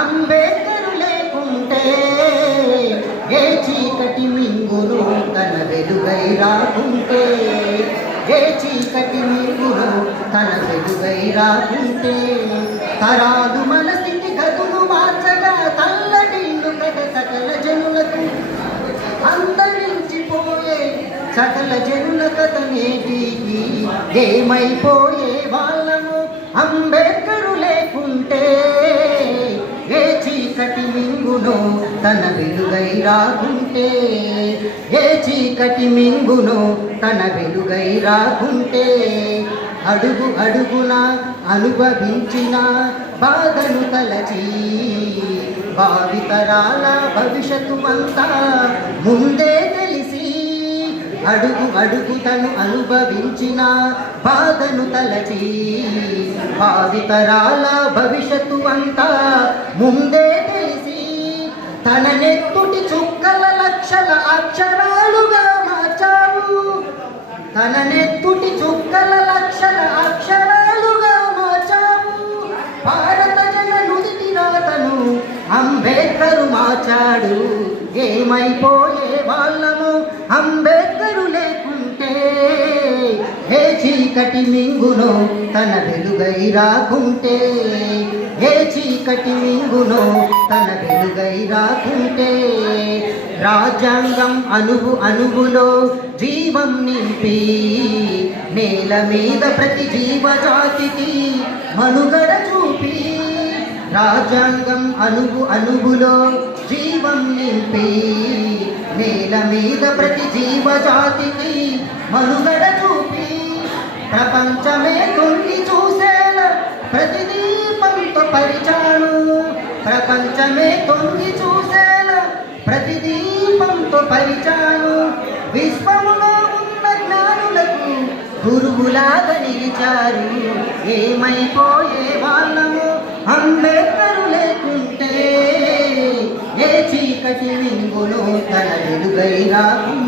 అంబేద్కరు లేకుంటే ఏ చీకటి మింగును తన వెలుగై రాకుంటే, ఏ చీకటి మింగును తన వెలుగై రాకుంటే, తరాలు మన స్థితి గతులు మార్చగా తల్లడిల్లు కథ సకల జనులకు అంతరించిపోయే సకల జనుల కథ నేటికి ఏమైపోయే వాళ్ళము. అంబేద్కరు లేకుంటే ఏ చీకటి మింగును తన వెలుగై రాకుంటే, ఏ చీకటి మింగును తన వెలుగై రాకుంటే, అడుగు అడుగున అనుభవించిన బాధను తలచి భావితరాల భవిష్యత్తు అంతా ముందే తెలిసి, అడుగు అడుగు తను అనుభవించిన బాధను తలచి భావితరాల భవిష్యత్తు అంతా ముందే తెలిసి, తన నెత్తుటి చుక్కల లక్షల అక్షరాలుగా మార్చావు, తన నెత్తుటి చుక్కల లక్షల అక్షరాలుగా మార్చావు. భారత జన నుదిటి రాతను అంబేద్కరు మార్చాడు. ఏమైపోయే వాళ్ళము అంబేద్కరు లేకుంటే, ఏ చీకటి మింగును తన వెలుగై రాకుంటే, ఏ చీకటి మింగును తన వెలుగై రాకుంటే, రాజ్యాంగం అణువు అణువులో జీవం నింపి నేల మీద ప్రతి జీవజాతికి మనుగడ చూపి, రాజ్యాంగం అణువు అణువులో జీవం నింపి నేల మీద ప్రతి జీవజాతికి మనుగడ చూపి, ప్రపంచమే తొంగి చూసేలా ప్రతి దీపంతో పరిచాడు, ప్రపంచమే తొంగి చూసేలా ప్రతి దీపంతో పరిచాడు. విశ్వములో ఉన్న జ్ఞానులకు గురువులాగా నిలిచారు. ఏమైపోయే వాళ్ళము అంబేద్కరు లేకుంటే, ఏ చీకటి మింగును తన వెలుగై రాకుంటే.